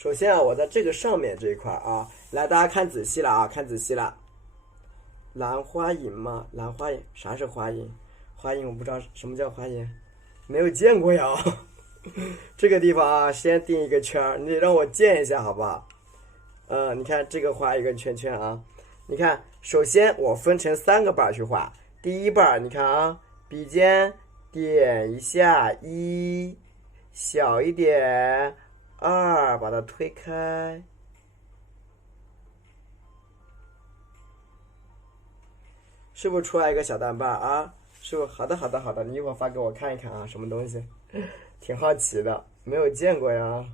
首先啊，我在这个上面这一块啊，来大家看仔细了啊，看仔细了。兰花楹吗？兰花楹，啥是花楹？花楹我不知道什么叫花楹，没有见过呀。这个地方啊，先定一个圈儿，你得让我见一下好不好？你看这个画一个圈圈啊。你看，首先我分成3个瓣去画。第一瓣，你看啊，笔尖点一下1，小一点2，把它推开。是不是出来一个小蛋瓣啊？是不是？好的，好的，好的，你一会儿发给我看一看啊，什么东西？挺好奇的，没有见过呀。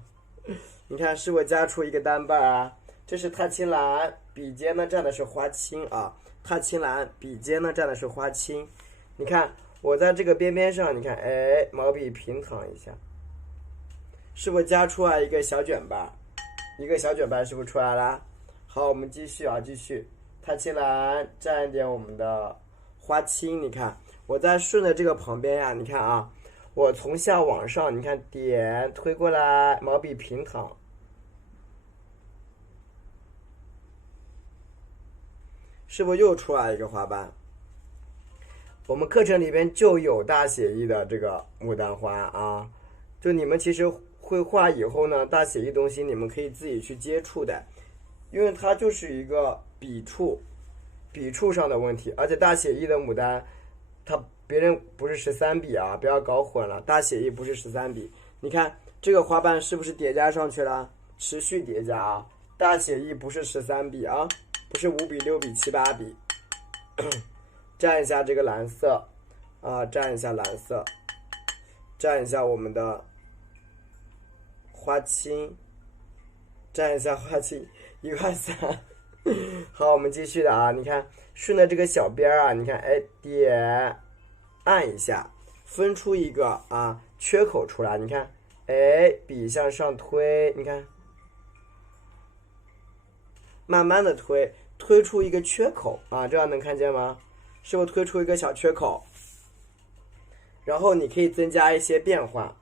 你看，是不是加出一个单瓣啊？这是踏青蓝，笔尖呢蘸的是花青啊。踏青蓝，笔尖呢蘸的是花青。你看，我在这个边边上，你看，哎，毛笔平躺一下，是不是加出来一个小卷瓣？一个小卷瓣是不是出来了？好，我们继续啊，继续。踏青蓝蘸一点我们的花青，你看，我在顺着这个旁边呀，你看啊，我从下往上，你看点推过来，毛笔平躺，是不是又出来一个花瓣？我们课程里边就有大写意的这个牡丹花啊，就你们其实会画以后呢，大写意东西你们可以自己去接触的，因为它就是一个笔触上的问题，而且大写意的牡丹，它别人不是13笔啊，不要搞混了，大写意不是13笔。你看这个花瓣是不是叠加上去了？持续叠加啊，大写意不是13笔啊，不是5笔、6笔、7、8笔。蘸一下这个蓝色啊，蘸一下蓝色，蘸一下我们的花青，蘸一下花青，1块3。好，我们继续的啊，你看顺着这个小边啊，你看哎点按一下，分出一个啊缺口出来，你看哎笔向上推，你看慢慢的推出一个缺口啊，这样能看见吗？是不是推出一个小缺口？然后你可以增加一些变化，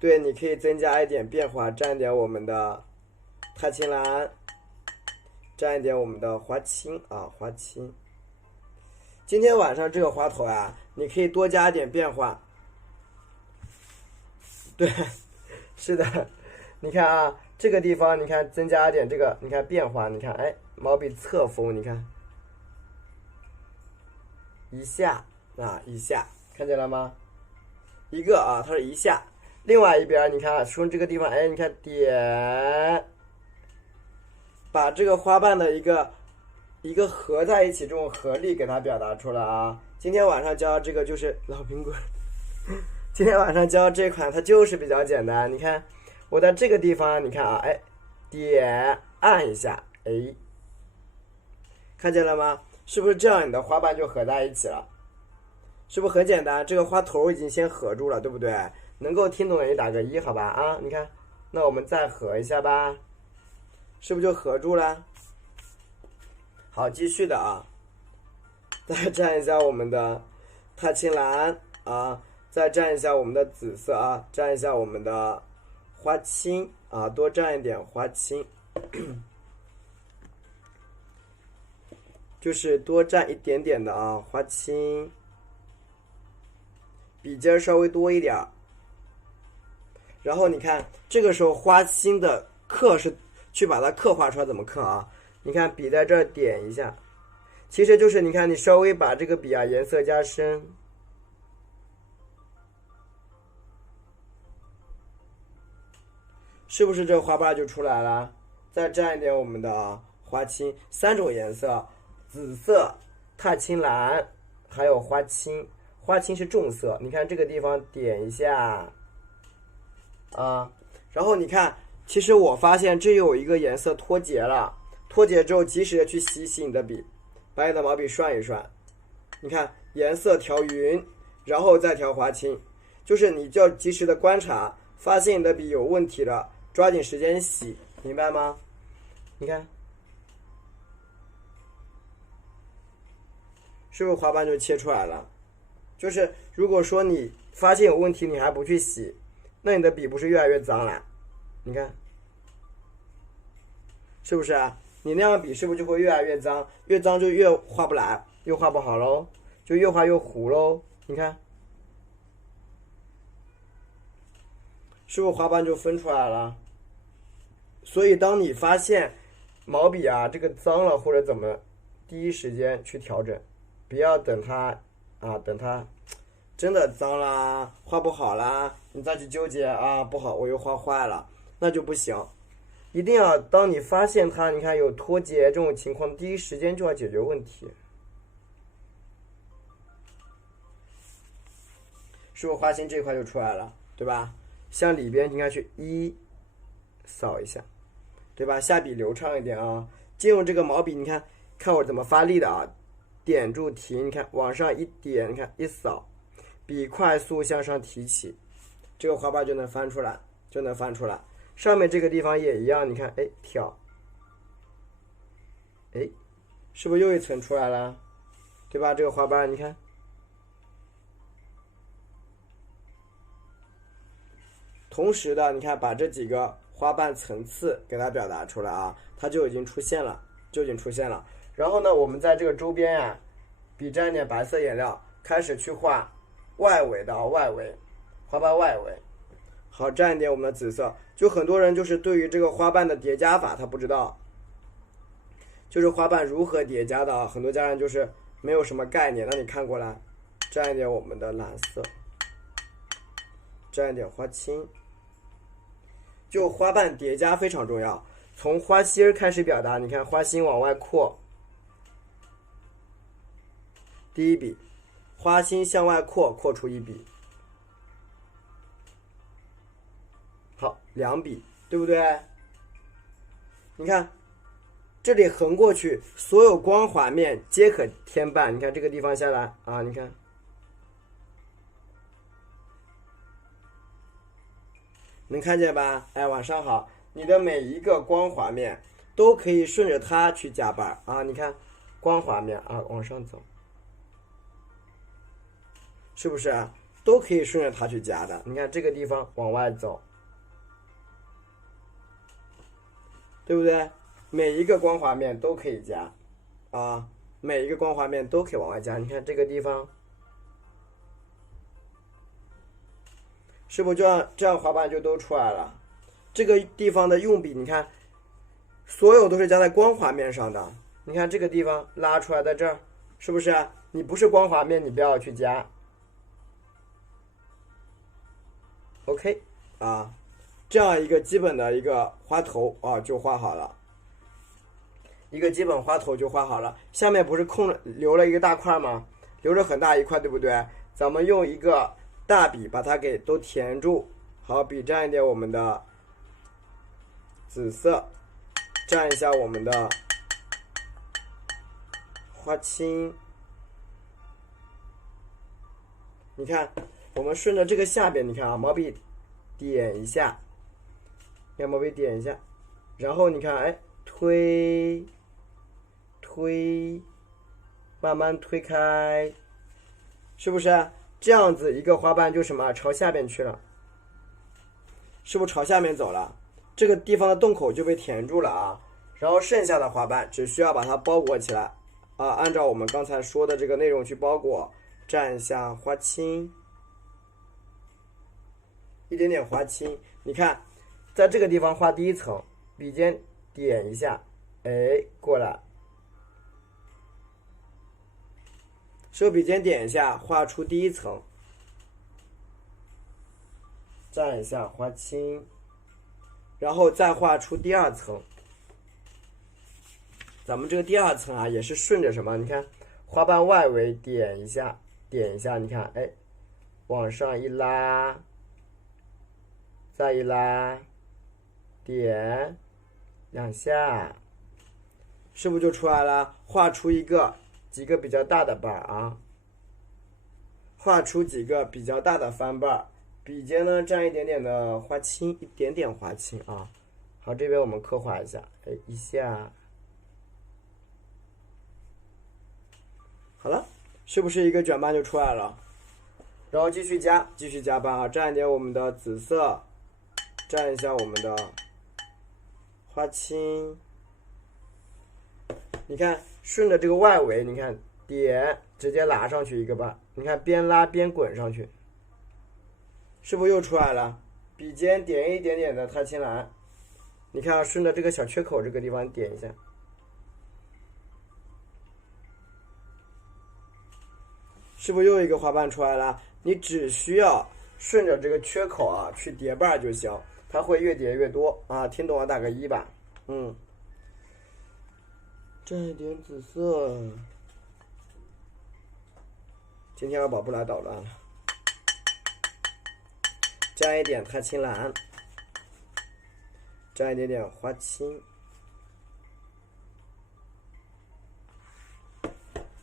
对，你可以增加一点变化，蘸点我们的踏青蓝，蘸一点我们的花青啊，花青。今天晚上这个花头啊，你可以多加一点变化。对，是的，你看啊，这个地方你看增加一点这个，你看变化，你看哎，毛笔侧锋，你看一下啊，一下，看见了吗？一个啊，它是一下。另外一边你看啊，从这个地方，哎，你看点，把这个花瓣的一个合在一起，这种合力给它表达出来啊。今天晚上教这个就是老苹果，今天晚上教这款它就是比较简单。你看我在这个地方，你看啊，哎，点按一下，哎，看见了吗？是不是这样你的花瓣就合在一起了？是不是很简单？这个花头已经先合住了，对不对？能够听懂的你打个1，好吧？啊，你看，那我们再合一下吧，是不是就合住了？好，继续的啊，再蘸一下我们的踏青蓝啊，再蘸一下我们的紫色啊，蘸一下我们的花青啊，多蘸一点花青。就是多蘸一点点的啊，花青，笔尖稍微多一点。然后你看，这个时候花青的刻是去把它刻画出来，怎么刻啊？你看笔在这儿点一下，其实就是你看你稍微把这个笔啊颜色加深，是不是这个花瓣就出来了？再蘸一点我们的花青，3种颜色。紫色、踏青蓝，还有花青。花青是重色，你看这个地方点一下，啊，然后你看，其实我发现这有一个颜色脱节了，脱节之后及时的去洗你的笔，把你的毛笔涮一涮，你看颜色调匀，然后再调花青，就是你就要及时的观察，发现你的笔有问题了，抓紧时间洗，明白吗？你看。是不是花瓣就切出来了？就是如果说你发现有问题，你还不去洗，那你的笔不是越来越脏了？你看是不是啊？你那样笔是不是就会越来越脏？越脏就越画不来，越画不好喽，就越画越糊喽。你看，是不是花瓣就分出来了？所以当你发现毛笔啊这个脏了或者怎么，第一时间去调整，不要等它真的脏啦，画不好啦，你再去纠结啊，不好，我又画坏了，那就不行。一定要当你发现它，你看有脱节这种情况，第一时间就要解决问题。是不是花心这一块就出来了，对吧？向里边应该去扫一下，对吧？下笔流畅一点啊。借用这个毛笔，你看我怎么发力的啊？点住停，你看往上一点，你看一扫，笔快速向上提起，这个花瓣就能翻出来，上面这个地方也一样，你看，哎，挑，哎，是不是又一层出来了？对吧？这个花瓣，你看，同时的，你看把这几个花瓣层次给它表达出来啊，它就已经出现了，然后呢，我们在这个周边呀，笔沾一点白色颜料，开始去画外围的外围，花瓣外围。好，蘸一点我们的紫色。就很多人就是对于这个花瓣的叠加法他不知道，就是花瓣如何叠加的啊，很多家人就是没有什么概念。那你看过来，蘸一点我们的蓝色，蘸一点花青。就花瓣叠加非常重要，从花心开始表达。你看花心往外扩，第一笔，花心向外扩出一笔。好，两笔，对不对？你看，这里横过去，所有光滑面皆可添瓣。你看这个地方下来啊，你看，能看见吧？哎，晚上好，你的每一个光滑面都可以顺着它去加瓣啊。你看，光滑面啊，往上走，是不是啊？都可以顺着它去加的。你看这个地方往外走。对不对？每一个光滑面都可以加啊，每一个光滑面都可以往外加。你看这个地方，是不是这样花瓣就都出来了？这个地方的用笔，你看，所有都是加在光滑面上的。你看这个地方拉出来在这儿，是不是啊？你不是光滑面，你不要去加。OK 啊。这样一个基本的一个花头啊，就画好了。一个基本花头就画好了。下面不是留了一个大块吗？留着很大一块，对不对？咱们用一个大笔把它给都填住。好，笔蘸一点我们的紫色，蘸一下我们的花青。你看，我们顺着这个下边，你看啊，毛笔点一下。让毛笔点一下，然后你看，哎，推，慢慢推开，是不是？这样子一个花瓣就什么朝下边去了，是不是朝下面走了？这个地方的洞口就被填住了啊。然后剩下的花瓣只需要把它包裹起来啊，按照我们刚才说的这个内容去包裹，蘸一下花青，一点点花青，你看。在这个地方画第一层，笔尖点一下，哎，过来，手笔尖点一下，画出第一层，蘸一下花青，然后再画出第二层。咱们这个第二层啊，也是顺着什么？你看，花瓣外围点一下，你看，哎，往上一拉，再一拉。点两下，是不是就出来了？画出几个比较大的瓣啊，画出几个比较大的翻瓣，笔尖呢蘸一点点的花青，一点点花青啊。好，这边我们刻画一下，哎，一下，好了，是不是一个卷瓣就出来了？然后继续加瓣啊，蘸一点我们的紫色，蘸一下我们的花青，你看顺着这个外围，你看点直接拉上去一个瓣，你看边拉边滚上去，是不是又出来了？笔尖点一点点的踏青蓝，你看顺着这个小缺口这个地方点一下，是不是又一个花瓣出来了？你只需要顺着这个缺口啊去叠瓣就行，它会越叠越多啊。听懂了打个1吧。蘸一点紫色，今天二宝不来捣乱了。蘸一点太青蓝，蘸一点点花青。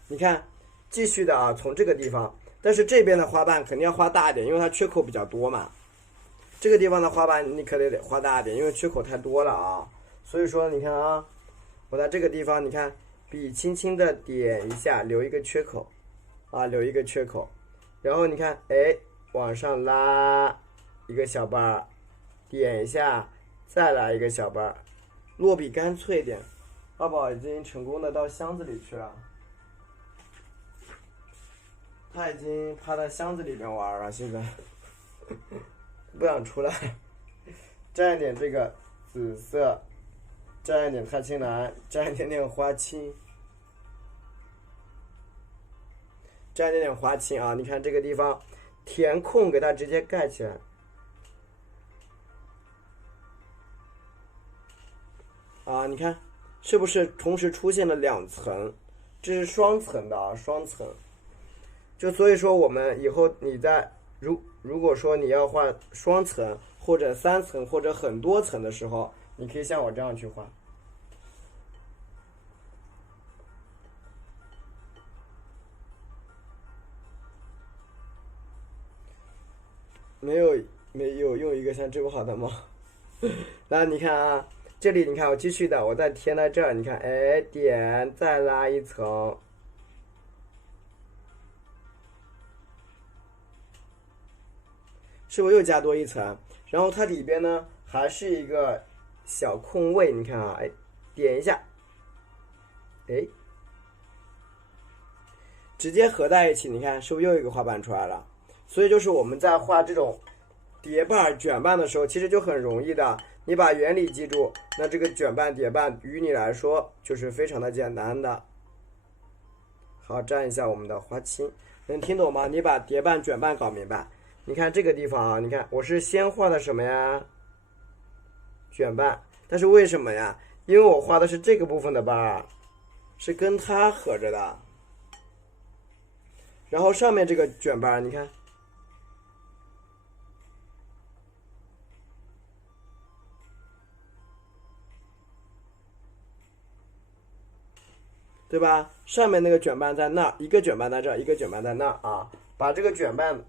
你看，继续的啊，从这个地方，但是这边的花瓣肯定要画大一点，因为它缺口比较多嘛。这个地方的花瓣你可得画大一点，因为缺口太多了啊。所以说，你看啊，我在这个地方，你看笔轻轻的点一下，留一个缺口，啊，留一个缺口，然后你看，哎，往上拉一个小瓣，点一下，再来一个小瓣，落笔干脆一点。二宝已经成功的到箱子里去了。他已经趴在箱子里面玩了，现在不想出来。蘸一点这个紫色，蘸一点太青蓝，蘸一点点花青，蘸一点点花青啊！你看这个地方填空，给它直接盖起来。啊，你看是不是同时出现了2层？这是双层的啊，双层。就所以说，我们以后你在如果说你要画双层或者3层或者很多层的时候，你可以像我这样去画。没有用一个像这么好的吗？来，你看啊，这里你看我继续的，我再填在这儿，你看，哎，点再拉一层。是不是又加多一层？然后它里边呢还是一个小空位，你看啊，哎，点一下，哎，直接合在一起，你看是不是又一个花瓣出来了？所以就是我们在画这种叠瓣卷瓣的时候，其实就很容易的，你把原理记住，那这个卷瓣叠瓣于你来说就是非常的简单的。好，蘸一下我们的花青，能听懂吗？你把叠瓣卷瓣搞明白。你看这个地方啊，你看我是先画的什么呀？卷瓣，但是为什么呀？因为我画的是这个部分的瓣，是跟它合着的。然后上面这个卷瓣，你看，对吧？上面那个卷瓣在那儿，一个卷瓣在这儿，一个卷瓣在那儿啊。把这个卷瓣。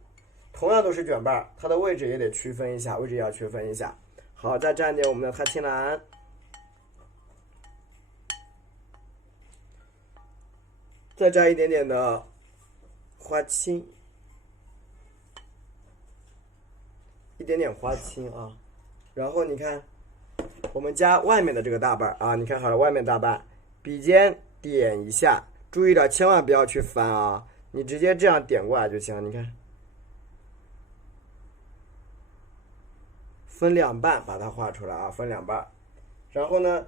同样都是卷瓣，它的位置也得区分一下，位置也要区分一下。好，再蘸点我们的太青蓝，再蘸一点点的花青，一点点花青啊。然后你看，我们加外面的这个大瓣啊，你看好了，外面大瓣，笔尖点一下，注意了，千万不要去翻啊，你直接这样点过来就行。你看。分2瓣把它画出来啊，分2瓣，然后呢，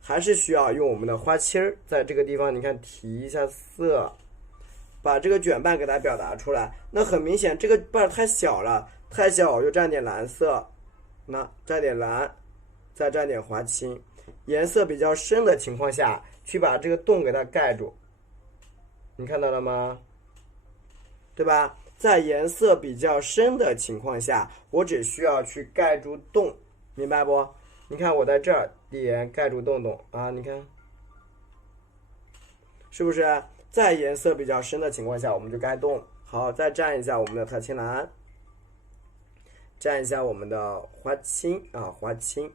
还是需要用我们的花青儿，在这个地方你看提一下色，把这个卷瓣给它表达出来。那很明显这个瓣太小了，太小我就蘸点蓝色，那蘸点蓝，再蘸点花青，颜色比较深的情况下去把这个洞给它盖住，你看到了吗？对吧？在颜色比较深的情况下，我只需要去盖住洞，明白不？你看我在这儿点盖住洞洞啊，你看，是不是？在颜色比较深的情况下，我们就盖洞。好，再蘸一下我们的太青蓝，蘸一下我们的花青啊，花青。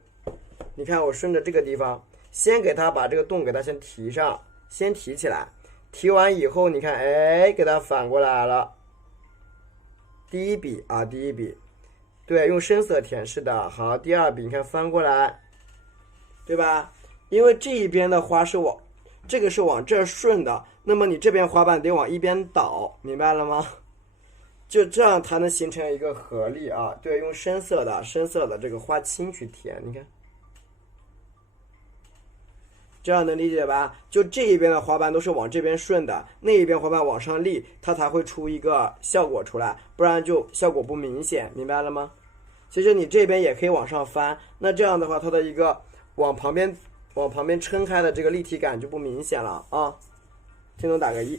你看我顺着这个地方，先给它把这个洞给它先提上，先提起来。提完以后，你看，哎，给它反过来了。第一笔啊，第一笔，对，用深色填是的。好，第2笔你看翻过来，对吧？因为这一边的花是这个是往这儿顺的，那么你这边花瓣得往一边倒，明白了吗？就这样才能形成一个合力啊。对，用深色的这个花青去填，你看。这样能理解吧？就这一边的花瓣都是往这边顺的，那一边花瓣往上立，它才会出一个效果出来，不然就效果不明显，明白了吗？其实你这边也可以往上翻，那这样的话，它的一个往旁边撑开的这个立体感就不明显了啊。听懂打个一。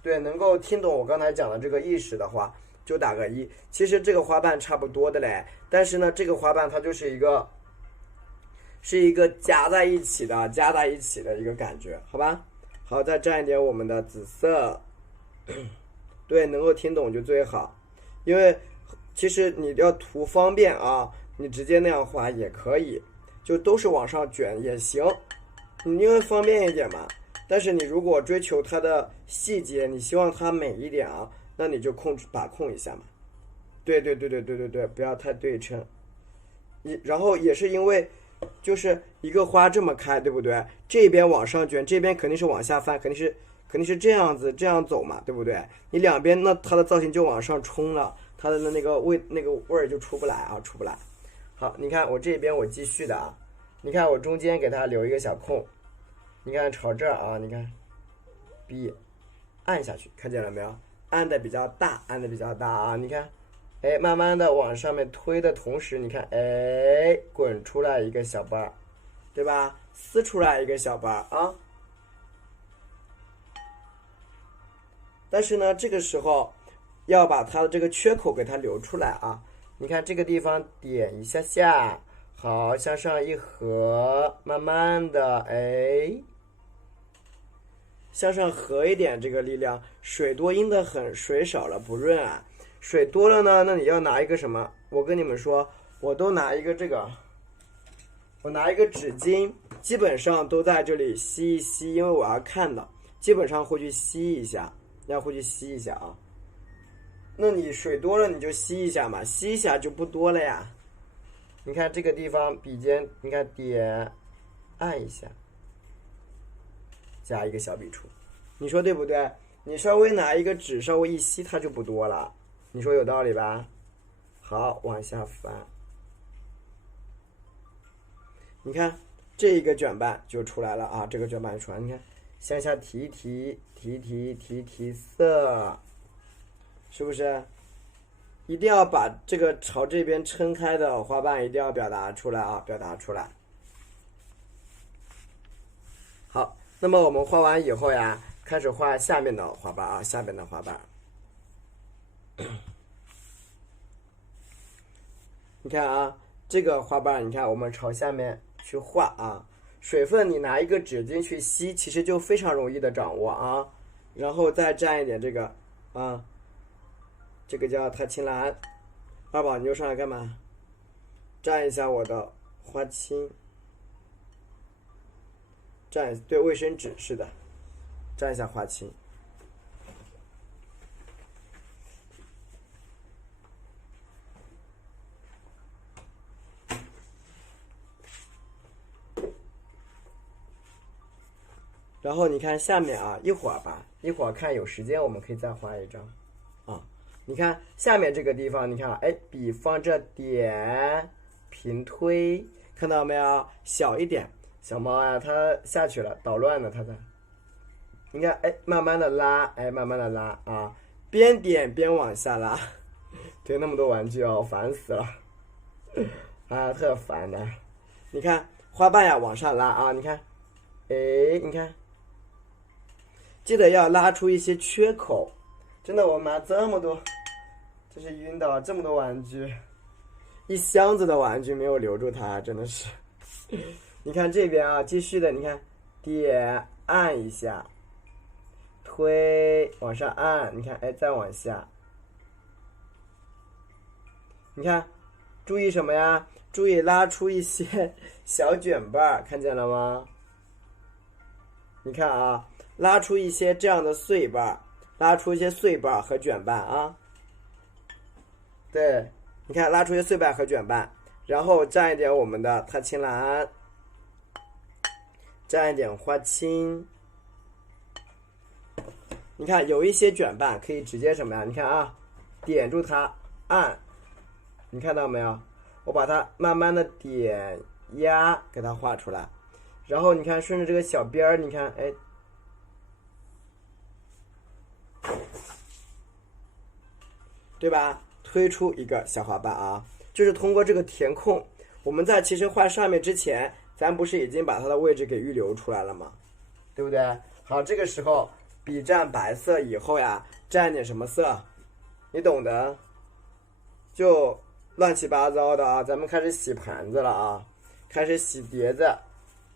对，能够听懂我刚才讲的这个意识的话，就打个一。其实这个花瓣差不多的嘞，但是呢，这个花瓣它就是一个夹在一起的一个感觉，好吧？好，再蘸一点我们的紫色，对，能够听懂就最好。因为其实你要图方便啊，你直接那样画也可以，就都是往上卷也行，你因为方便一点嘛。但是你如果追求它的细节，你希望它美一点啊，那你就把控一下嘛。对，不要太对称。然后也是因为就是一个花这么开，对不对？这边往上卷，这边肯定是往下翻，肯定是这样子这样走嘛，对不对？你两边那它的造型就往上冲了，它的那个味儿就出不来啊，出不来。好，你看我这边我继续的啊，你看我中间给它留一个小空，你看朝这儿啊，你看 B 按下去，看见了没有？按的比较大啊，你看。哎，慢慢的往上面推的同时，你看，哎，滚出来一个小瓣，对吧？撕出来一个小瓣啊。但是呢，这个时候要把它的这个缺口给它留出来啊。你看这个地方点一下下，好，向上一合，慢慢的，哎，向上合一点，这个力量，水多阴得很，水少了不润啊。水多了呢，那你要拿一个什么？我跟你们说，我都拿一个这个，我拿一个纸巾，基本上都在这里吸一吸，因为我要看的，基本上会去吸一下，会去吸一下啊。那你水多了你就吸一下嘛，吸一下就不多了呀。你看这个地方笔尖，你看点，按一下，加一个小笔触，你说对不对？你稍微拿一个纸稍微一吸，它就不多了。你说有道理吧？好，往下翻，你看这一个卷瓣就出来了啊！这个卷瓣出来，你看向下提色，是不是？一定要把这个朝这边撑开的花瓣一定要表达出来啊！表达出来。好，那么我们画完以后呀，开始画下面的花瓣啊，下面的花瓣。你看啊，这个花瓣，你看我们朝下面去画啊，水分你拿一个纸巾去吸，其实就非常容易的掌握啊。然后再蘸一点这个啊，这个叫塔青蓝。二宝，你又上来干嘛？蘸一下我的花青，对，卫生纸是的，蘸一下花青。然后你看下面啊，一会儿看有时间我们可以再画一张啊。你看下面这个地方，你看哎，笔放这点，平推，看到没有？小一点，小猫啊，它下去了，捣乱了，它在。你看哎，慢慢的拉，哎，慢慢的拉啊，边点边往下拉。对，那么多玩具哦，烦死了啊，特烦的。你看花瓣呀，往上拉啊，你看，哎，你看。记得要拉出一些缺口，真的，我拿这么多，真是晕倒，这么多玩具，一箱子的玩具没有留住它，真的是。你看这边啊，继续的，你看，点按一下，推往上按，你看，哎，再往下，你看，注意什么呀？注意拉出一些小卷瓣，看见了吗？你看啊。拉出一些这样的碎瓣，拉出一些碎瓣和卷瓣啊。对，你看拉出一些碎瓣和卷瓣，然后蘸一点我们的塔青蓝，蘸一点花青。你看有一些卷瓣可以直接什么呀？你看啊，点住它按，你看到没有？我把它慢慢的点压给它画出来，然后你看顺着这个小边儿，你看哎，对吧？推出一个小花瓣啊，就是通过这个填空。我们在其实画上面之前，咱不是已经把它的位置给预留出来了吗？对不对？好，这个时候笔蘸白色以后呀，蘸点什么色？你懂的，就乱七八糟的啊。咱们开始洗盘子了啊，开始洗碟子，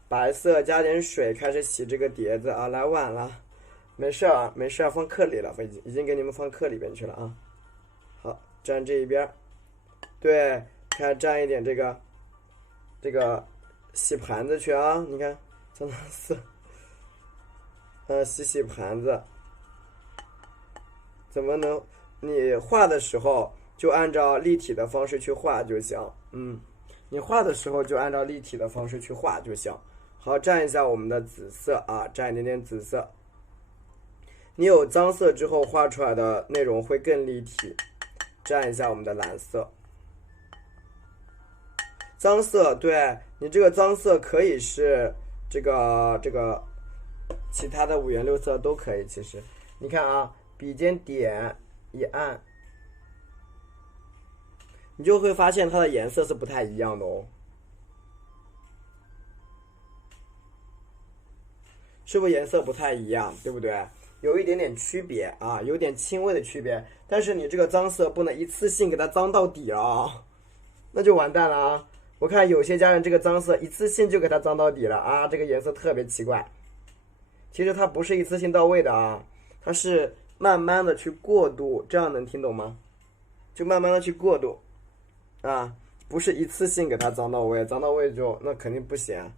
白色加点水，开始洗这个碟子啊。来晚了，没事啊，没事啊，放课里了，已经给你们放课里边去了啊。好，蘸这一边，对，看蘸一点这个洗盘子去啊，你看脏脏色，洗盘子，怎么能？你画的时候就按照立体的方式去画就行，你画的时候就按照立体的方式去画就行。好，蘸一下我们的紫色啊，蘸一点点紫色。你有脏色之后画出来的内容会更立体。蘸一下我们的蓝色。脏色，对，你这个脏色可以是这个其他的五颜六色都可以。其实你看啊，笔尖点一按，你就会发现它的颜色是不太一样的哦，是不是颜色不太一样，对不对？有一点点区别啊，有点轻微的区别，但是你这个脏色不能一次性给它脏到底了啊，那就完蛋了啊！我看有些家人这个脏色一次性就给它脏到底了啊，这个颜色特别奇怪。其实它不是一次性到位的啊，它是慢慢的去过渡，这样能听懂吗？就慢慢的去过渡啊，不是一次性给它脏到位，脏到位就那肯定不行啊。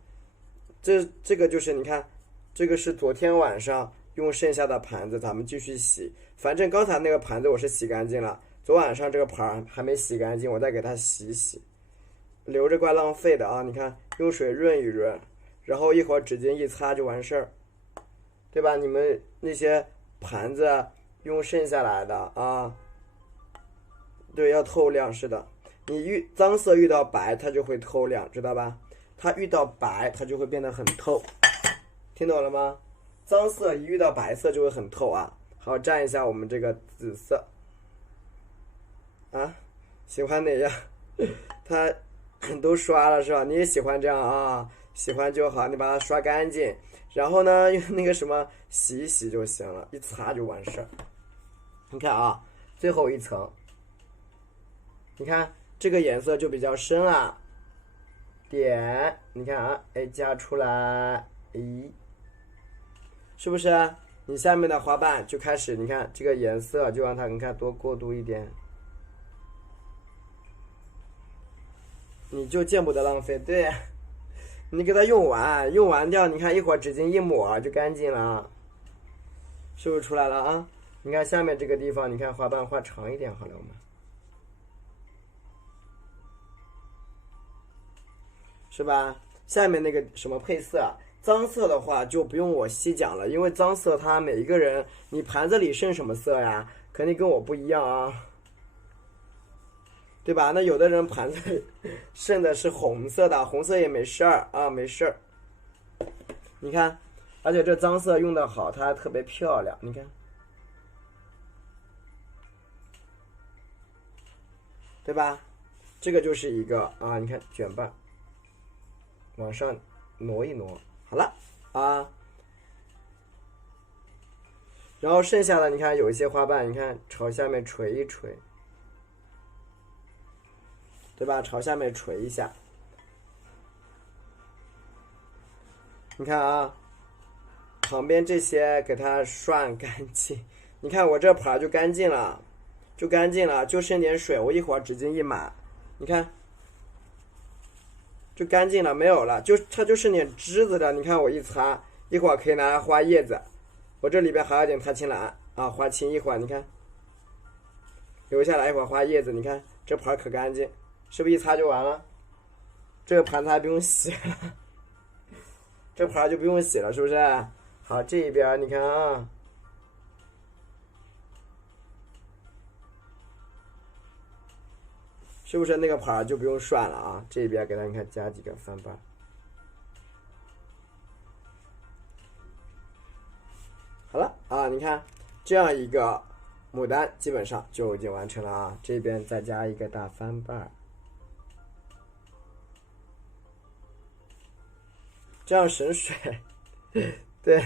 这个就是你看，这个是昨天晚上用剩下的盘子，咱们继续洗。反正刚才那个盘子我是洗干净了，昨晚上这个盘还没洗干净，我再给它洗洗，留着怪浪费的啊！你看，用水润一润，然后一会儿纸巾一擦就完事儿，对吧？你们那些盘子用剩下来的啊，对，要透亮，是的。你脏色遇到白，它就会透亮，知道吧？它遇到白，它就会变得很透，听懂了吗？脏色一遇到白色就会很透啊。好，蘸一下我们这个紫色啊，喜欢哪样？它都刷了是吧？你也喜欢这样啊？喜欢就好，你把它刷干净，然后呢用那个什么洗一洗就行了，一擦就完事儿。你看啊，最后一层，你看这个颜色就比较深了，点，你看啊，哎，加出来，咦，是不是？你下面的花瓣就开始，你看这个颜色就让它，你看多过渡一点，你就见不得浪费，对，你给它用完，用完掉，你看一会儿纸巾一抹就干净了，是不是出来了啊？你看下面这个地方，你看花瓣画长一点好了吗？是吧？下面那个什么配色，脏色的话就不用我细讲了，因为脏色它每一个人，你盘子里剩什么色呀，肯定跟我不一样啊，对吧？那有的人盘子剩的是红色的，红色也没事儿啊，没事儿。你看，而且这脏色用的好，它还特别漂亮，你看，对吧？这个就是一个啊，你看卷瓣。往上挪一挪，好了啊。然后剩下的你看有一些花瓣，你看朝下面垂一垂，对吧？朝下面垂一下。你看啊，旁边这些给它涮干净。你看我这盘就干净了，就干净了，就剩点水，我一会儿纸巾一码，你看。就干净了，没有了，它就剩点汁子的。你看我一擦，一会儿可以拿来画叶子。我这里边还有点太青蓝啊，花青一会儿，你看留下来一会儿画叶子。你看这盘可干净，是不是一擦就完了？这个盘子还不用洗了，这牌就不用洗了，是不是？好，这一边你看啊，是不是那个牌就不用涮了啊？这一边给它你看加几个翻瓣。好了啊，你看这样一个牡丹基本上就已经完成了啊。这边再加一个大翻瓣，这样省水。对，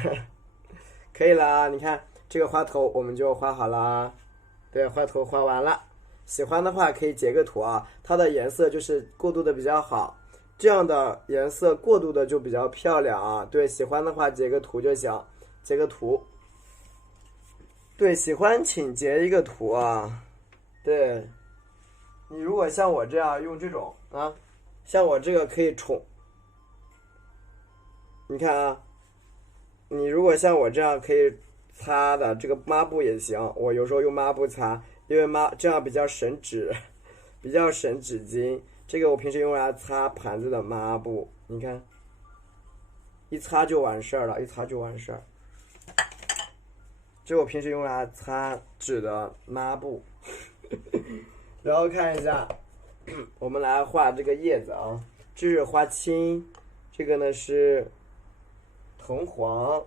可以了啊。你看这个花头我们就画好了啊。对，花头画完了。喜欢的话可以截个图啊，它的颜色就是过渡的比较好，这样的颜色过渡的就比较漂亮啊。对，喜欢的话截个图就行，截个图。对，喜欢请截一个图啊。对，你如果像我这样用这种啊，像我这个可以冲，你看啊，你如果像我这样可以擦的这个抹布也行，我有时候用抹布擦。因为这样比较省纸，比较省纸巾。这个我平时用来擦盘子的抹布，你看，一擦就完事儿了，一擦就完事儿。这我平时用来擦纸的抹布。然后看一下，我们来画这个叶子啊，这是花青，这个呢是藤黄，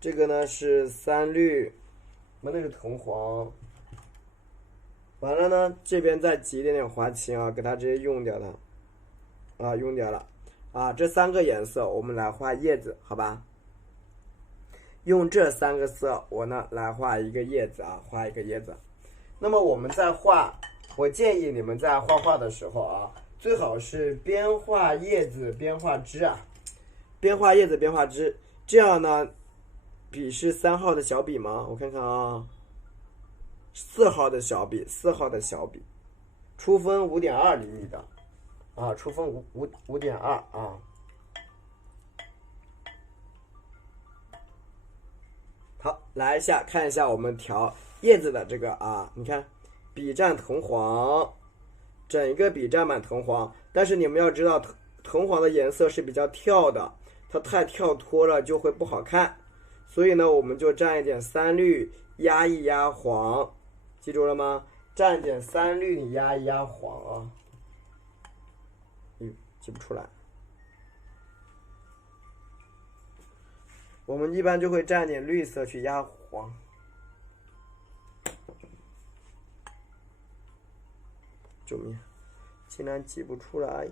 这个呢是三绿。我们那是藤黄，完了呢，这边再挤一点点花青啊，给它直接用掉它，啊，用掉了，啊，这3个颜色我们来画叶子，好吧？用这3个色，我呢来画一个叶子啊，画一个叶子。那么我们在画，我建议你们在画画的时候啊，最好是边画叶子边画枝啊，边画叶子边画枝，这样呢。笔是3号的小笔吗？我看看啊，4号的小笔，4号的小笔，出分5.2厘米的，啊，出分5.2啊。好，来看一下我们调叶子的这个啊，你看，笔占藤黄，整一个笔占满藤黄，但是你们要知道藤黄的颜色是比较跳的，它太跳脱了就会不好看。所以呢，我们就蘸一点三绿，压一压黄，记住了吗？蘸一点三绿，你压一压黄啊。记不出来。我们一般就会蘸点绿色去压黄。救命！竟然挤不出来。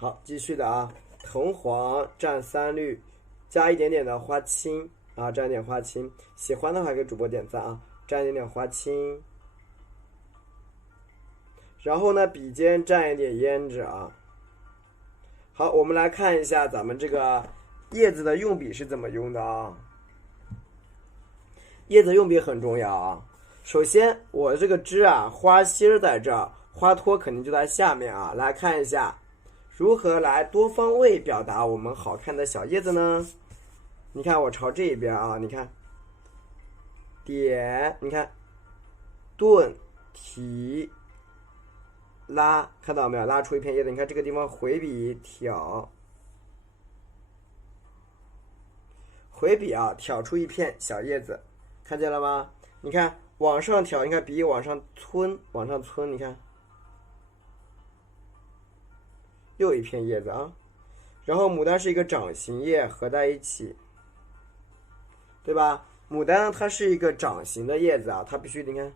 好，继续的啊，藤黄蘸三绿，加一点点的花青啊，蘸一点花青。喜欢的话给主播点赞啊，蘸一点点花青。然后呢，笔尖蘸一点胭脂啊。好，我们来看一下咱们这个叶子的用笔是怎么用的啊。叶子用笔很重要啊。首先，我这个枝啊，花心在这儿，花托肯定就在下面啊。来看一下。如何来多方位表达我们好看的小叶子呢？你看我朝这一边啊，你看，点，你看，顿，提，拉，看到没有？拉出一片叶子，你看这个地方回笔挑，回笔啊，挑出一片小叶子，看见了吗？你看往上挑，你看笔往上皴，往上皴，你看。又一片叶子啊，然后牡丹是一个掌形叶合在一起，对吧？牡丹呢，它是一个掌形的叶子啊，它必须你看，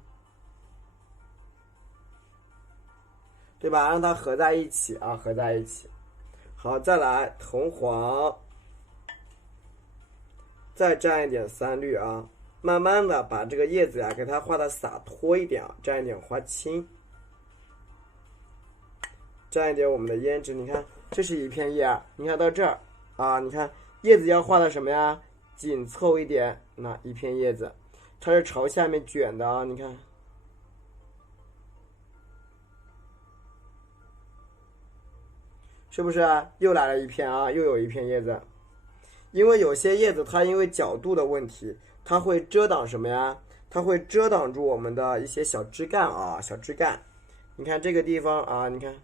对吧？让它合在一起啊，合在一起。好，再来藤黄，再蘸一点三绿啊，慢慢的把这个叶子啊给它画的洒脱一点啊，蘸一点花青。蘸一点我们的胭脂，你看这是一片叶，你看到这儿啊，你看叶子要画的什么呀？紧凑一点，那一片叶子，它是朝下面卷的啊，你看，是不是又来了一片啊？又有一片叶子，因为有些叶子它因为角度的问题，它会遮挡什么呀？它会遮挡住我们的一些小枝干啊，小枝干。你看这个地方啊，你看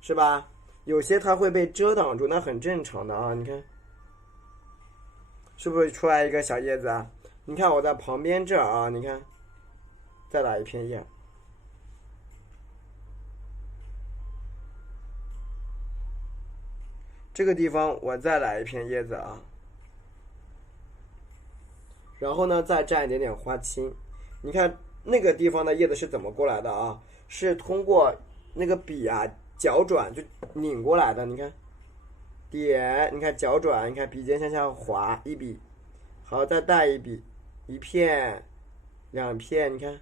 是吧？有些它会被遮挡住，那很正常的啊。你看是不是出来一个小叶子啊？你看我在旁边这儿啊，你看再来一片叶。这个地方我再来一片叶子啊，然后呢再蘸一点点花青。你看那个地方的叶子是怎么过来的啊？是通过那个笔啊角转就拧过来的。你看点，你看角转，你看笔尖向下滑一笔，好，再带一笔，一片两片，你看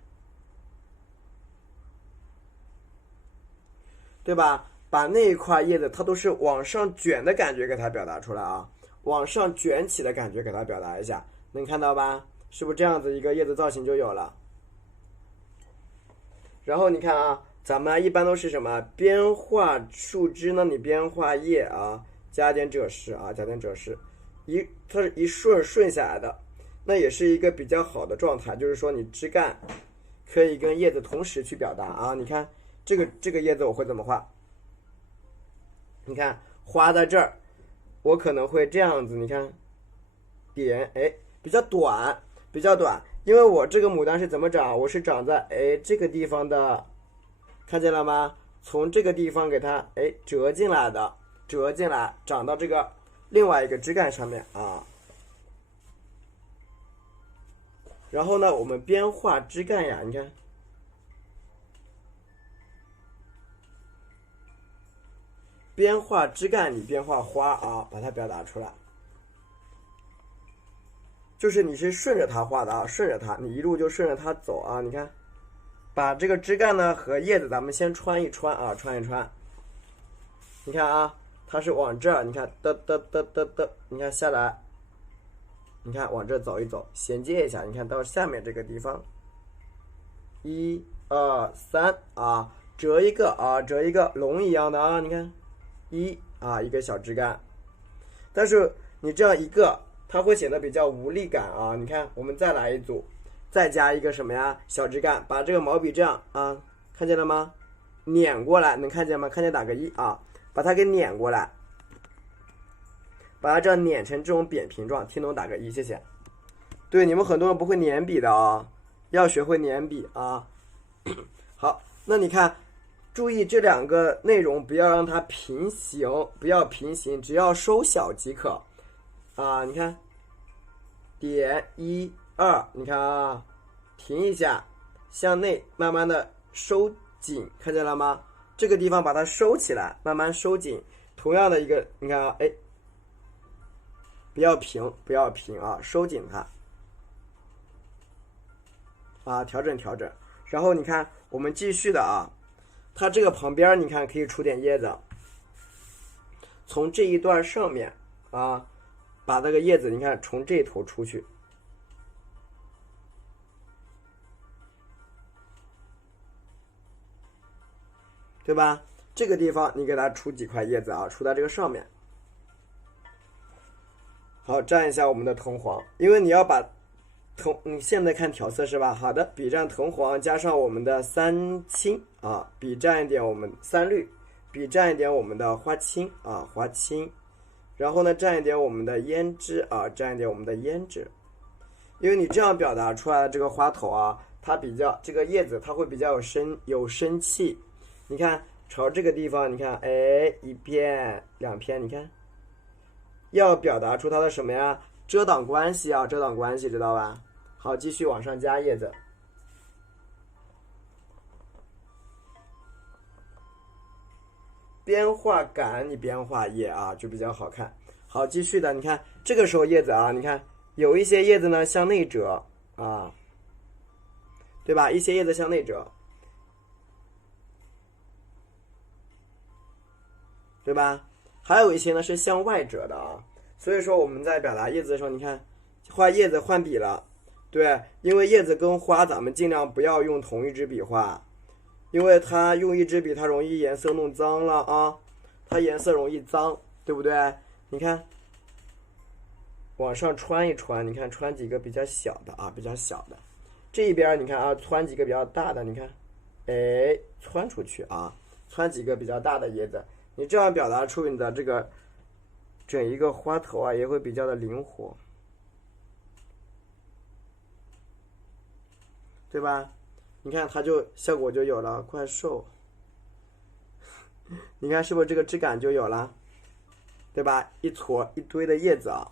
对吧？把那一块叶子它都是往上卷的感觉给它表达出来啊，往上卷起的感觉给它表达一下，能看到吧？是不是这样子一个叶子造型就有了？然后你看啊，咱们一般都是什么？边画树枝呢，你边画叶啊，加点褶饰啊，加点褶饰，它是一顺下来的，那也是一个比较好的状态，就是说你枝干可以跟叶子同时去表达啊。你看这个叶子我会怎么画？你看花在这儿，我可能会这样子，你看点，哎，比较短，比较短，因为我这个牡丹是怎么长？我是长在这个地方的，看见了吗？从这个地方给它折进来的，折进来长到这个另外一个枝干上面啊。然后呢，我们边画枝干呀，你看。边画枝干你边画花啊，把它表达出来。就是你是顺着它画的啊，顺着它，你一路就顺着它走啊。你看，把这个枝干呢和叶子咱们先穿一穿啊，穿一穿。你看啊，它是往这儿，你看嘚嘚嘚嘚嘚，你看下来，你看往这走一走，衔接一下，你看到下面这个地方，一二三啊，折一个啊，折一个龙一样的啊，你看。一个小枝干，但是你这样一个，它会显得比较无力感啊。你看，我们再来一组，再加一个什么呀？小枝干，把这个毛笔这样啊，看见了吗？碾过来，能看见吗？看见打个一啊，把它给碾过来，把它这样碾成这种扁平状，听懂打个一，谢谢。对，你们很多人不会捻笔的啊，要学会捻笔啊。好，那你看。注意这两个内容不要让它平行，不要平行，只要收小即可啊。你看，点一二，你看啊，停一下，向内慢慢的收紧，看见了吗？这个地方把它收起来，慢慢收紧。同样的一个，你看啊，不要平，不要平啊，收紧它啊，调整调整。然后你看，我们继续的啊。它这个旁边你看可以出点叶子，从这一段上面啊，把这个叶子你看从这头出去，对吧？这个地方你给它出几块叶子啊，出在这个上面。好，蘸一下我们的藤黄，因为你要把你现在看调色是吧？好的，笔蘸藤黄加上我们的三青啊，笔蘸一点我们三绿，笔蘸一点我们的花青啊，花青，然后呢蘸一点我们的胭脂啊，蘸一点我们的胭脂，因为你这样表达出来的这个花头啊，它比较这个叶子它会比较有生气。你看朝这个地方，你看一片两片，你看要表达出它的什么呀？遮挡关系啊，遮挡关系知道吧？好，继续往上加叶子，边画杆你边画叶啊，就比较好看。好，继续的，你看这个时候叶子啊，你看有一些叶子呢向内折啊，对吧？一些叶子向内折，对吧？还有一些呢是向外折的啊。所以说我们在表达叶子的时候，你看画叶子换笔了。对，因为叶子跟花咱们尽量不要用同一支笔画，因为它用一支笔它容易颜色弄脏了啊，它颜色容易脏，对不对？你看往上穿一穿，你看穿几个比较小的啊，比较小的，这一边你看啊，窜几个比较大的，你看，哎，窜出去啊，窜几个比较大的叶子，你这样表达出你的这个整一个花头啊，也会比较的灵活，对吧？你看它就效果就有了，怪兽。你看是不是这个质感就有了，对吧？一撮一堆的叶子啊，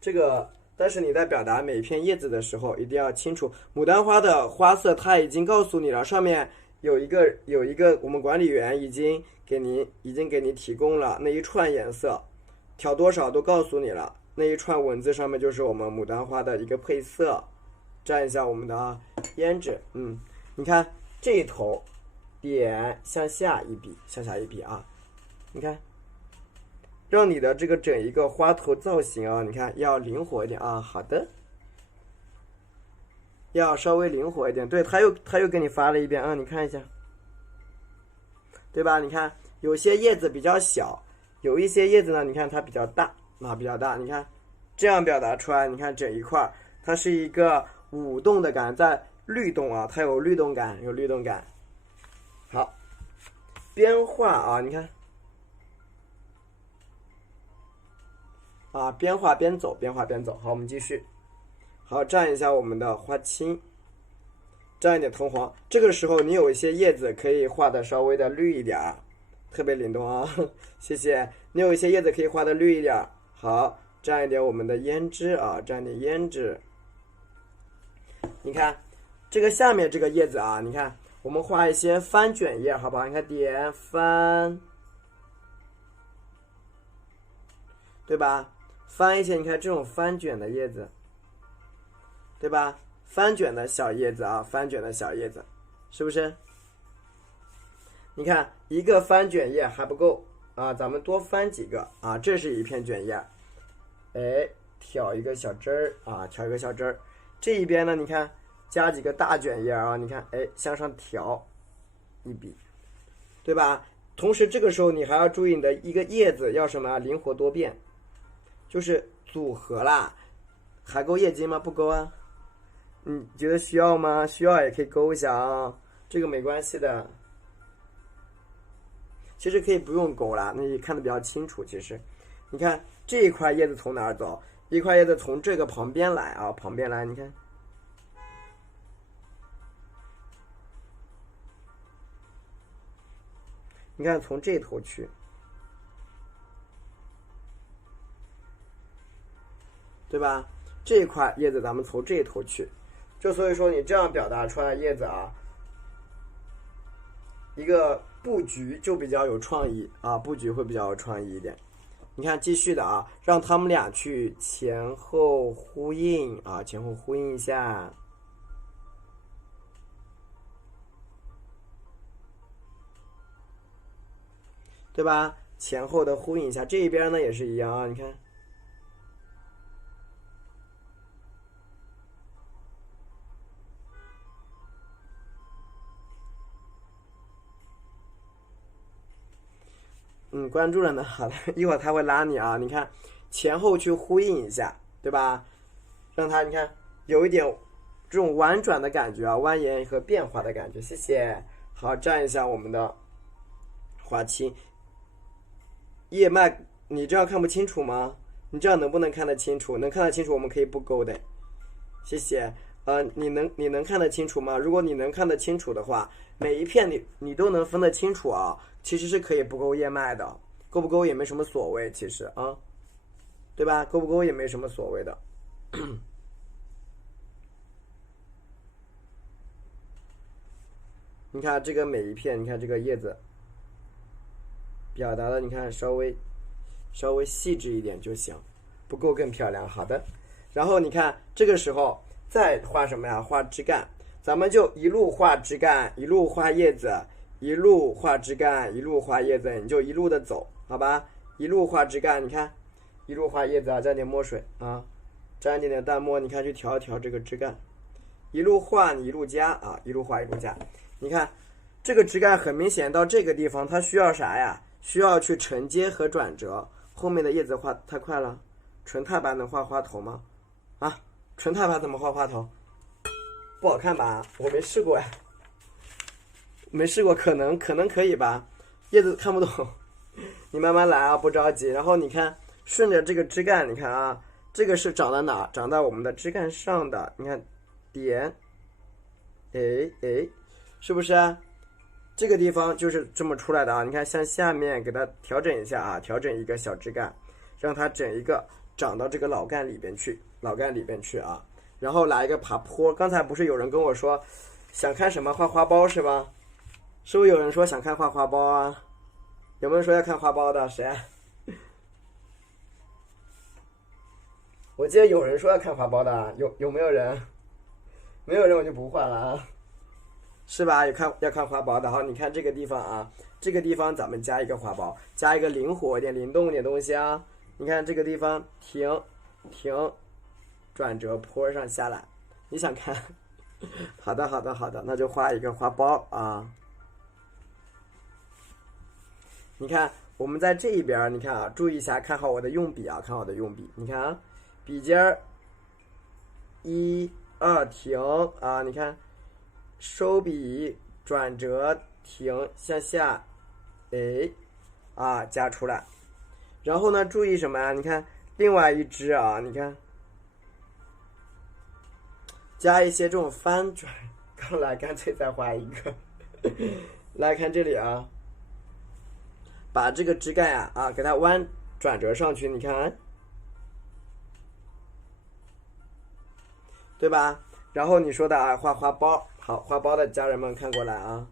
这个。但是你在表达每一片叶子的时候，一定要清楚。牡丹花的花色它已经告诉你了，上面有一个我们管理员已经给你提供了那一串颜色，调多少都告诉你了。那一串文字上面就是我们牡丹花的一个配色。蘸一下我们的胭脂，你看这一头点向下一笔，向下一笔啊，你看。让你的这个整一个花头造型啊，你看要灵活一点啊。好的，要稍微灵活一点。对，他又给你发了一遍啊，你看一下，对吧？你看有些叶子比较小，有一些叶子呢，你看它比较大啊，比较大。你看这样表达出来，你看整一块它是一个舞动的感，在律动啊，它有律动感，有律动感。好，边画啊，你看。啊，边画边走，边画边走。好，我们继续。好，蘸一下我们的花青，蘸一点藤黄。这个时候你有一些叶子可以画的稍微的绿一点，特别灵动啊！谢谢。你有一些叶子可以画的绿一点。好，蘸一点我们的胭脂啊，蘸点胭脂。你看这个下面这个叶子啊，你看我们画一些翻卷叶，好不好？你看点翻，对吧？翻一些，你看这种翻卷的叶子，对吧？翻卷的小叶子啊，翻卷的小叶子，是不是？你看一个翻卷叶还不够啊，咱们多翻几个啊。这是一片卷叶，哎，挑一个小枝儿啊，挑一个小枝儿。这一边呢，你看加几个大卷叶啊，你看，哎，向上挑一笔，对吧？同时这个时候你还要注意你的一个叶子要什么？灵活多变。就是组合啦，还勾叶筋吗？不勾啊。你觉得需要吗？需要也可以勾一下啊，这个没关系的。其实可以不用勾啦，那你看得比较清楚。其实，你看这一块叶子从哪儿走？一块叶子从这个旁边来啊，旁边来，你看。你看从这头去。对吧？这一块叶子咱们从这一头去，就所以说你这样表达出来叶子啊，一个布局就比较有创意啊，布局会比较有创意一点。你看继续的啊，让他们俩去前后呼应啊，前后呼应一下，对吧？前后的呼应一下，这一边呢也是一样啊，你看。关注了呢，好的，一会儿他会拉你啊。你看前后去呼应一下，对吧？让他你看有一点这种婉转的感觉啊，蜿蜒和变化的感觉。谢谢。好，蘸一下我们的花青。叶脉，你这样看不清楚吗？你这样能不能看得清楚？能看得清楚，我们可以不勾的。谢谢。你能看得清楚吗？如果你能看得清楚的话，每一片你都能分得清楚啊。其实是可以不勾叶脉的，勾不勾也没什么所谓，其实啊，对吧？勾不勾也没什么所谓的。你看这个每一片，你看这个叶子表达的，你看稍微细致一点就行，不够更漂亮。好的，然后你看这个时候再画什么呀？画枝干，咱们就一路画枝干，一路画叶子。一路画枝干，一路画叶子，你就一路的走，好吧？一路画枝干，你看，一路画叶子啊，蘸点墨水啊，沾一点点淡墨，你看去调一调这个枝干，一路画你一路加啊，一路画一路加。你看这个枝干很明显到这个地方，它需要啥呀？需要去承接和转折。后面的叶子画太快了，纯踏板能画花头吗？啊，纯踏板怎么画花头？不好看吧？我没试过呀，没试过，可能可以吧。叶子看不懂，你慢慢来啊，不着急。然后你看，顺着这个枝干，你看啊，这个是长在哪？长在我们的枝干上的。你看，点，哎，是不是啊？这个地方就是这么出来的啊。你看，向下面给它调整一下啊，调整一个小枝干，让它整一个长到这个老干里边去啊。然后来一个爬坡。刚才不是有人跟我说，想看什么画花苞是吧？是不是有人说想看画花苞啊？有没有说要看花苞的？谁啊？我记得有人说要看花苞的，有没有人？没有人我就不画了啊，是吧？要看花苞的。好，你看这个地方啊，这个地方咱们加一个花苞，加一个灵活一点、灵动一点东西啊。你看这个地方停，转折坡上下来，你想看？好的，那就画一个花苞啊。你看我们在这一边，你看啊，注意一下，看好我的用笔啊，看好我的用笔。你看啊，笔尖儿1、2停啊，你看收笔转折停向下，加出来。然后呢，注意什么啊？你看另外一只啊，你看加一些这种翻转。刚来干脆再画一个。来看这里啊，把这个枝干给它弯转折上去，你看，对吧？然后你说的画花苞，好，花苞的家人们看过来啊。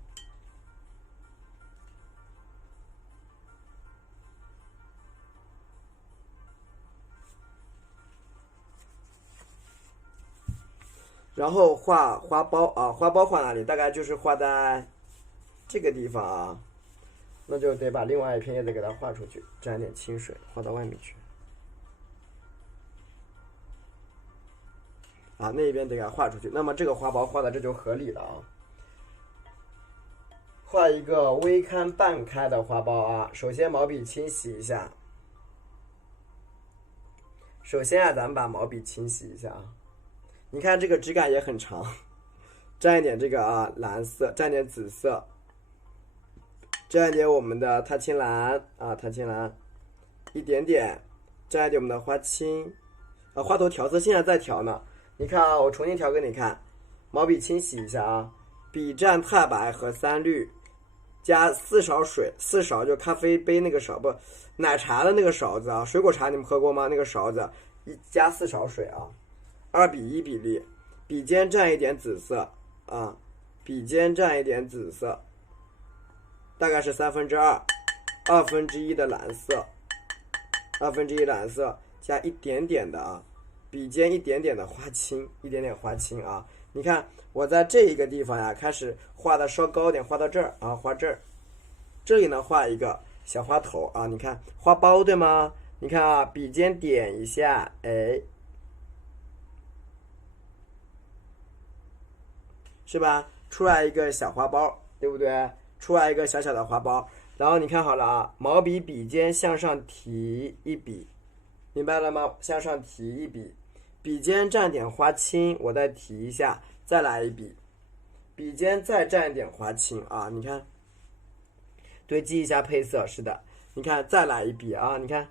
然后画花苞啊，花苞画哪里？大概就是画在这个地方啊，那就得把另外一片叶子给它画出去，沾点清水，画到外面去。啊，那一边得给它画出去。那么这个花苞画的这就合理了啊。画一个微开半开的花苞啊，首先毛笔清洗一下。首先咱们把毛笔清洗一下啊。你看这个枝干也很长，蘸一点这个蓝色，蘸点紫色，蘸一点我们的碳青蓝啊，碳青蓝，一点点，蘸一点我们的花青啊，花头调色现在在调呢。你看啊，我重新调给你看，毛笔清洗一下啊，笔蘸太白和3氯，加4勺水，4勺就咖啡杯那个勺，不，奶茶的那个勺子啊，水果茶你们喝过吗？那个勺子加4勺水啊。2:1比例，笔尖蘸一点紫色啊，笔尖蘸一点紫色，大概是2/3，2/1的蓝色，2/1蓝色加一点点的笔尖一点点的花青，一点点花青啊。你看我在这一个地方开始画的稍高点，画到这儿啊，画这儿，这里呢画一个小花头啊，你看花苞对吗？你看啊，笔尖点一下，是吧？出来一个小花苞，对不对？出来一个小小的花苞，然后你看好了啊，毛笔笔尖向上提一笔，明白了吗？向上提一笔，笔尖蘸点花青，我再提一下，再来一笔，笔尖再蘸点花青啊，你看，对，记一下配色，是的，你看再来一笔啊，你看，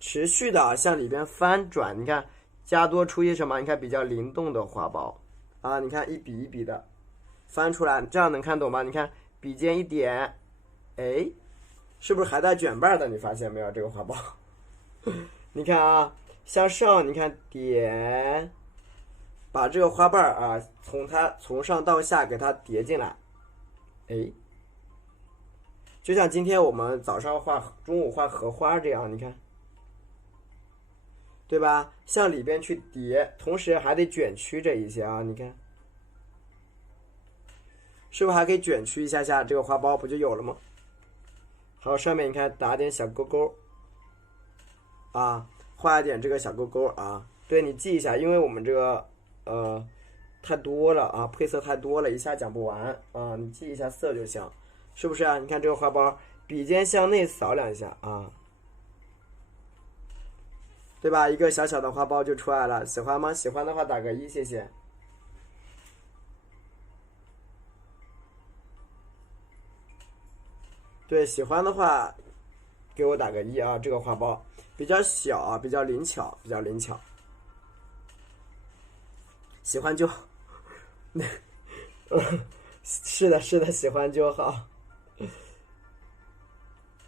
持续的向里边翻转，你看加多出一什么？你看比较灵动的花苞啊，你看一笔一笔的翻出来，这样能看懂吗？你看笔尖一点，是不是还带卷瓣的？你发现没有？这个花苞，你看啊，向上，你看点，把这个花瓣啊，从上到下给它叠进来，就像今天我们早上画，中午画荷花这样，你看，对吧？向里边去叠，同时还得卷曲这一些啊，你看。是不是还可以卷曲一下下，这个花苞不就有了吗？好，上面你看打点小勾勾啊，画一点这个小勾勾啊。对，你记一下，因为我们这个太多了啊，配色太多了，一下讲不完啊，你记一下色就行，是不是啊？你看这个花苞，笔尖向内扫2下啊，对吧？一个小小的花苞就出来了，喜欢吗？喜欢的话打个一，谢谢。对，喜欢的话给我打个一啊，这个花苞比较小啊，比较灵巧，比较灵巧。喜欢就，是的，是的，喜欢就好。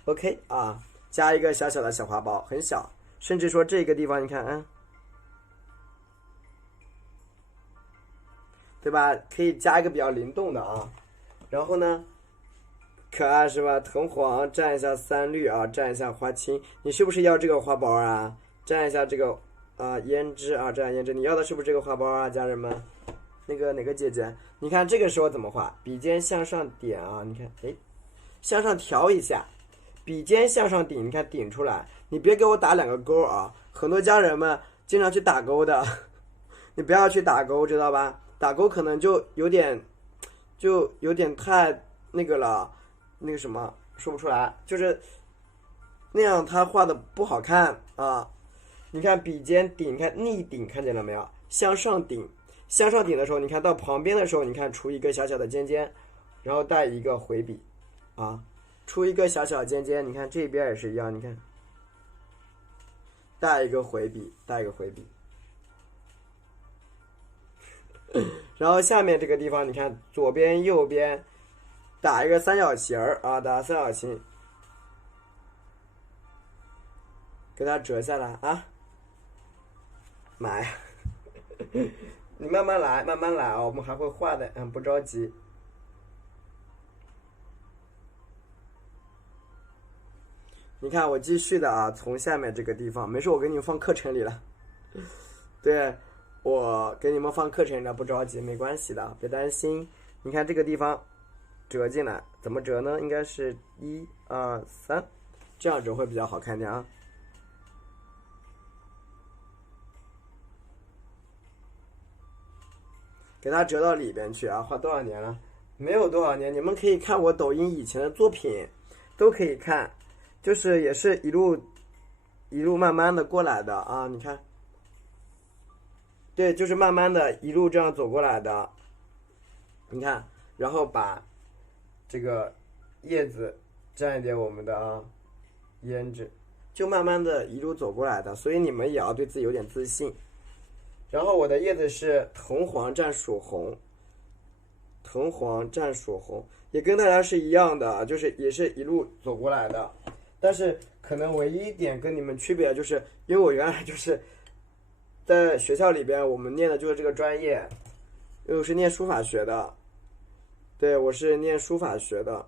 OK 啊，加一个小小的小花苞，很小，甚至说这个地方你看，对吧？可以加一个比较灵动的啊。然后呢，可爱是吧？藤黄蘸一下三绿啊，蘸一下花青。你是不是要这个花苞啊？蘸一下这个胭脂啊，蘸胭脂。你要的是不是这个花苞啊，家人们？那个哪个姐姐？你看这个时候怎么画？笔尖向上点啊，你看，哎，向上调一下，笔尖向上顶，你看顶出来。你别给我打两个勾啊！很多家人们经常去打勾的，你不要去打勾，知道吧？打勾可能就有点太那个了，那个什么说不出来，就是那样他画的不好看啊。你看笔尖顶，你看逆顶，看见了没有？向上顶，向上顶的时候，你看到旁边的时候，你看出一个小小的尖尖，然后带一个回笔啊，出一个小小尖尖。你看这边也是一样，你看带一个回笔，带一个回笔。然后下面这个地方，你看左边右边打一个三角形啊，打三角形，给它折下来啊。买，你慢慢来，慢慢来啊，我们还会画的，不着急。你看我继续的啊，从下面这个地方，没事，我给你们放课程里了。对，我给你们放课程里了，不着急，没关系的，别担心。你看这个地方折进来，怎么折呢？应该是1、2、3，这样折会比较好看点啊。给它折到里边去啊！画多少年了？没有多少年，你们可以看我抖音以前的作品，都可以看，就是也是一路慢慢的过来的啊！你看，对，就是慢慢的一路这样走过来的。你看，然后把这个叶子蘸一点我们的胭脂，就慢慢的一路走过来的，所以你们也要对自己有点自信。然后我的叶子是藤黄蘸曙红，藤黄蘸曙红也跟大家是一样的，就是也是一路走过来的，但是可能唯一一点跟你们区别就是，因为我原来就是在学校里边我们念的就是这个专业，因为我是念书法学的，对，我是念书法学的，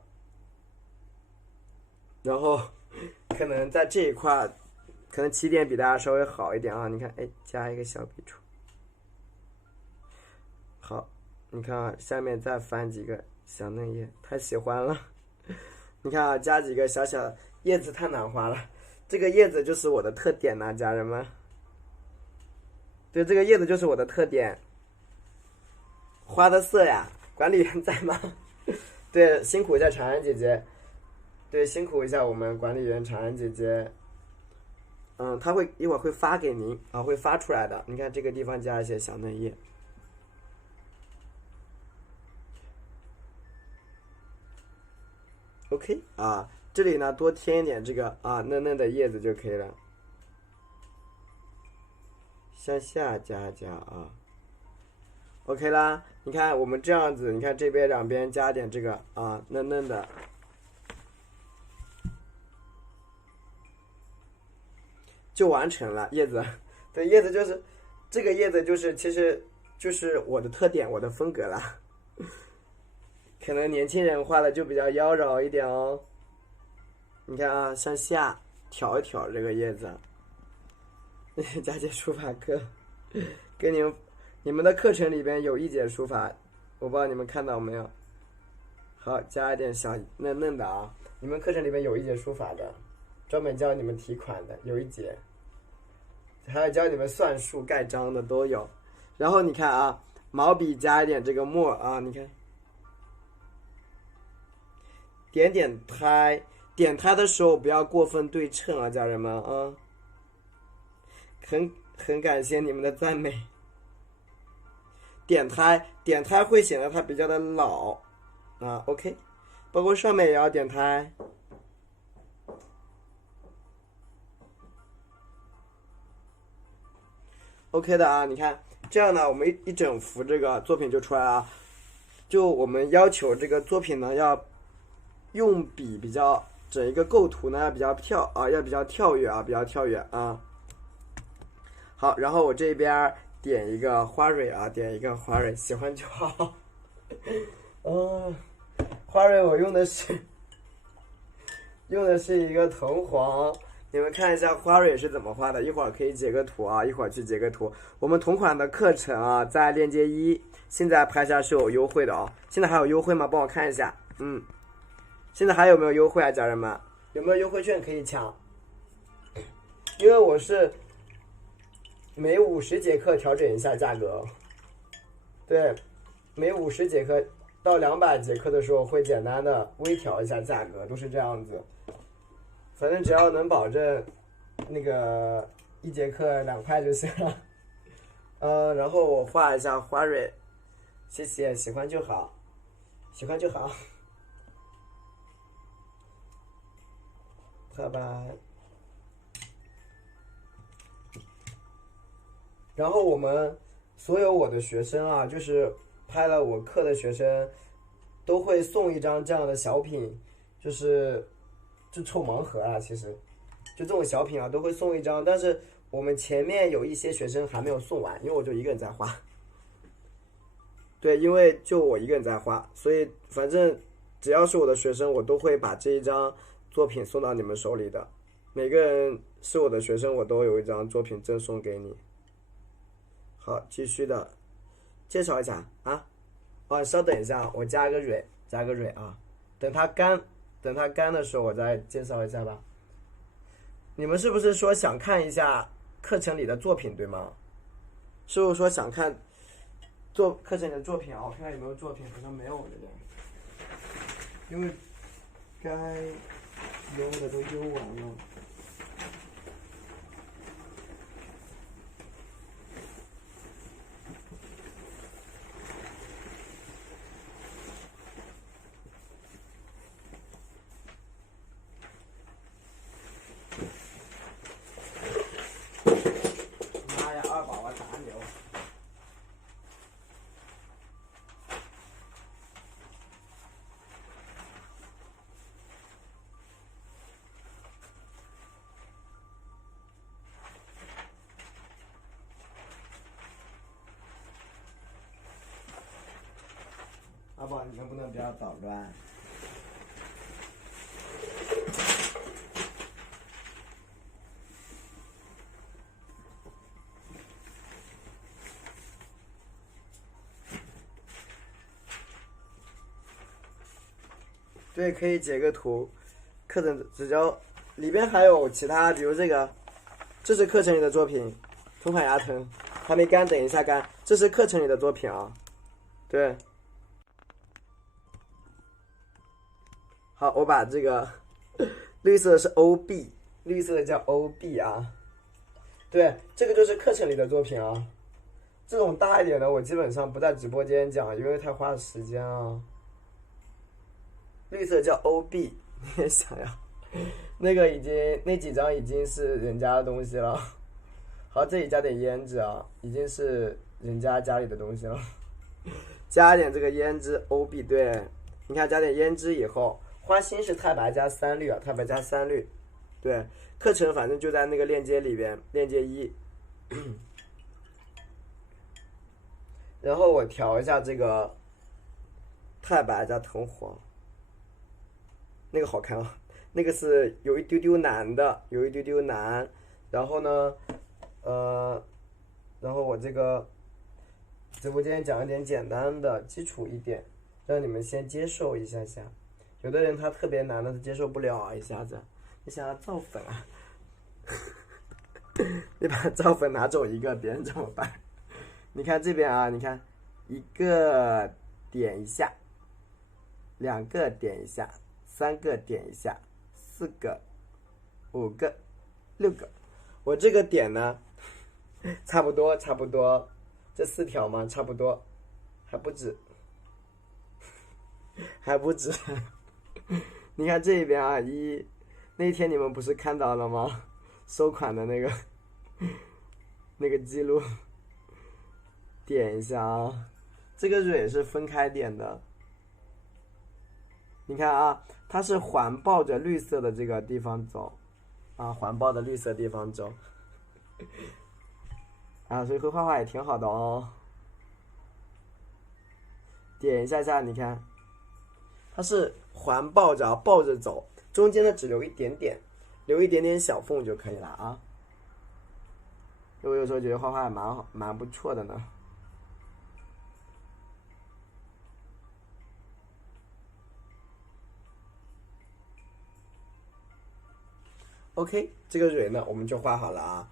然后可能在这一块可能起点比大家稍微好一点啊。你看，哎，加一个小笔触。好，你看啊，下面再翻几个小嫩叶，太喜欢了。你看啊，加几个小小的叶子太难画了，这个叶子就是我的特点呐，家人们。对，这个叶子就是我的特点。花的色呀，管理员在吗？对，辛苦一下长安姐姐。对，辛苦一下我们管理员长安姐姐。他会一会儿会发给您啊，会发出来的。你看这个地方加一些小嫩叶。OK 啊，这里呢多添一点这个嫩嫩的叶子就可以了，向下加加啊。OK 啦，你看我们这样子，你看这边两边加点这个嫩嫩的，就完成了叶子。对，叶子就是这个叶子就是其实就是我的特点，我的风格啦。可能年轻人画的就比较妖娆一点哦。你看啊，向下挑一挑这个叶子。佳节书法课，跟你们的课程里边有一节书法，我不知道你们看到没有。好，加一点小嫩嫩的啊。你们课程里边有一节书法的，专门教你们提款的，有一节，还有教你们算术盖章的都有。然后你看啊，毛笔加一点这个墨啊，你看。点点胎，点胎的时候不要过分对称啊，家人们啊。很感谢你们的赞美。点胎会显得它比较的老啊 ，OK， 包括上面也要点胎。OK 的啊，你看这样呢，我们一整幅这个作品就出来了。就我们要求这个作品呢，要用笔比较整一个构图呢要比较跳跃啊，比较跳跃啊。好，然后我这边点一个花蕊啊，点一个花蕊，喜欢就好。花蕊我用的是一个藤黄。你们看一下花蕊是怎么画的，一会儿可以截个图啊，一会儿去截个图。我们同款的课程啊，在链接1，现在拍下是有优惠的哦。现在还有优惠吗？帮我看一下。现在还有没有优惠啊，家人们？有没有优惠券可以抢？因为我是每50节课调整一下价格。对，每50节课到200节课的时候会简单的微调一下价格，都是这样子。反正只要能保证那个1节课2块就行了。然后我画一下花蕊，谢谢，喜欢就好，喜欢就好。拜拜。然后我们所有我的学生啊，就是拍了我课的学生，都会送一张这样的小品，就凑盲盒啊，其实就这种小品啊都会送一张，但是我们前面有一些学生还没有送完，因为我就一个人在画。对，因为就我一个人在画，所以反正只要是我的学生，我都会把这一张作品送到你们手里的。每个人是我的学生，我都有一张作品赠送给你。好，继续的介绍一下啊。稍等一下，我加个蕊啊，等它干的时候我再介绍一下吧。你们是不是说想看一下课程里的作品对吗？是不是说想看课程里的作品啊？我看看有没有作品，好像没有这边，因为该邮的都邮完了。妈呀，二宝宝咋牛！阿宝，你能不能不要捣乱？对，可以截个图。课程只教里边还有其他，比如这是课程里的作品，同款牙疼，还没干，等一下干。这是课程里的作品啊，对。好，我把这个绿色是 OB， 绿色叫 OB 啊。对，这个就是课程里的作品啊。这种大一点的我基本上不在直播间讲，因为太花时间啊。绿色叫 OB， 你也想要？那几张已经是人家的东西了。好，这里加点胭脂啊，已经是人家家里的东西了。加点这个胭脂 OB， 对，你看加点胭脂以后，花心是太白加3绿啊，太白加3绿。对，课程反正就在那个链接里边，链接1。然后我调一下这个太白加藤黄，那个好看啊，那个是有一丢丢难的，有一丢丢难。然后呢，然后我这个直播间讲一点简单的基础一点，让你们先接受一下下。有的人他特别难的，他接受不了啊，一下子。你想要造粉啊？你把造粉拿走一个，别人怎么办？你看这边啊，你看1个点一下，2个点一下，3个点一下，4个，5个，6个。我这个点呢，差不多，差不多，这4条嘛，差不多，还不止，还不止。你看这边啊，那天你们不是看到了吗？收款的那个记录，点一下啊，这个蕊是分开点的。你看啊，它是环抱着绿色的这个地方走，啊，环抱着绿色地方走，啊，所以会画画也挺好的哦。点一下，你看，它是环抱着抱着走，中间呢只留一点点，留一点点小缝就可以了啊。我有时候觉得画画还蛮不错的呢。OK， 这个蕊呢我们就画好了啊。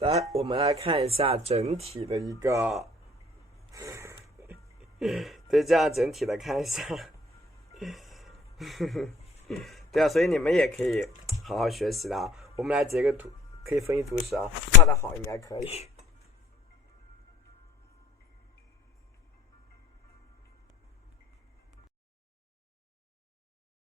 来，我们来看一下整体的一个，对，这样整体的看一下。对啊，所以你们也可以好好学习的啊。我们来截个图，可以分析图示啊，画的好应该可以。